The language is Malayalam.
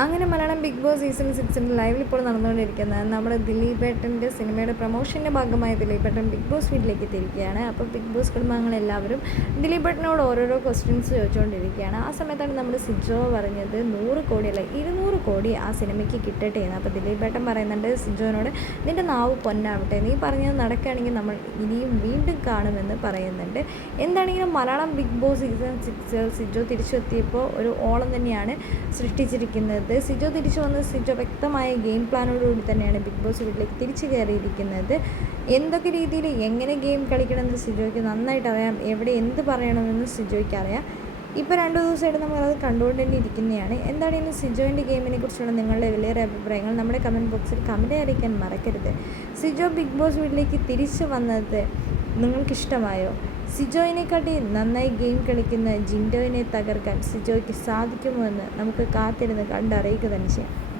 അങ്ങനെ മലയാളം ബിഗ് ബോസ് സീസൺ സിക്സിന്റെ ലൈവിൽ ഇപ്പോൾ നടന്നുകൊണ്ടിരിക്കുന്ന നമ്മുടെ ദിലീപേട്ടന്റെ സിനിമയുടെ പ്രൊമോഷന്റെ ഭാഗമായി ദിലീപേട്ടൻ ബിഗ് ബോസ് വീട്ടിലേക്ക് എത്തിയിരിക്കുകയാണ്. അപ്പോൾ ബിഗ് ബോസ് കുടുംബാംഗങ്ങളെല്ലാവരും ദിലീപേട്ടനോട് ഓരോരോ ക്വസ്റ്റ്യൻസ് ചോദിച്ചുകൊണ്ടിരിക്കുകയാണ്. ആ സമയത്താണ് നമ്മുടെ സിജോ പറഞ്ഞത് നൂറ് കോടിയല്ല ഇരുന്നൂറ് കോടി ആ സിനിമയ്ക്ക് കിട്ടട്ടെ എന്ന്. അപ്പോൾ ദിലീപേട്ടൻ പറയുന്നുണ്ട് സിജോനോട് നിന്റെ നാവ് പൊന്നാവട്ടെ നീ പറഞ്ഞത് നടക്കുകയാണെങ്കിൽ നമ്മൾ ഇനിയും വീണ്ടും കാണുമെന്ന് പറയുന്നുണ്ട്. എന്താണെങ്കിലും മലയാളം ബിഗ് ബോസ് സീസൺ സിക്സിൽ സിജോ തിരിച്ചെത്തിയപ്പോൾ ഒരു ഓളം തന്നെയാണ് സൃഷ്ടിച്ചിരിക്കുന്നത്. സിജോ തിരിച്ചു വന്ന് സിജോ വ്യക്തമായ ഗെയിം പ്ലാനോടുകൂടി തന്നെയാണ് ബിഗ് ബോസ് വീട്ടിലേക്ക് തിരിച്ചു കയറിയിരിക്കുന്നത്. എന്തൊക്കെ രീതിയിൽ എങ്ങനെ ഗെയിം കളിക്കണമെന്ന് സിജോയ്ക്ക് നന്നായിട്ട് അറിയാം. എവിടെ എന്ത് പറയണമെന്ന് സിജോയ്ക്ക് അറിയാം. ഇപ്പോൾ രണ്ട് ദിവസമായിട്ട് നമ്മളത് കണ്ടുകൊണ്ട് തന്നെ ഇരിക്കുന്നതാണ്. എന്താണ് ഇന്ന് സിജോയിന്റെ ഗെയിമിനെ കുറിച്ചുള്ള നിങ്ങളുടെ വലിയൊരു അഭിപ്രായങ്ങൾ? നമ്മുടെ കമന്റ് ബോക്സിൽ കമന്റ് അറിയിക്കാൻ മറക്കരുത്. സിജോ ബിഗ് ബോസ് വീട്ടിലേക്ക് തിരിച്ചു വന്നത് നിങ്ങൾക്കിഷ്ടമായോ? സിജോയിനെക്കാട്ടി നന്നായി ഗെയിം കളിക്കുന്ന ജിൻഡോയിനെ തകർക്കാൻ സിജോയ്ക്ക് സാധിക്കുമോ എന്ന് നമുക്ക് കാത്തിരുന്ന് കണ്ടറിയുക തന്നെ ചെയ്യാം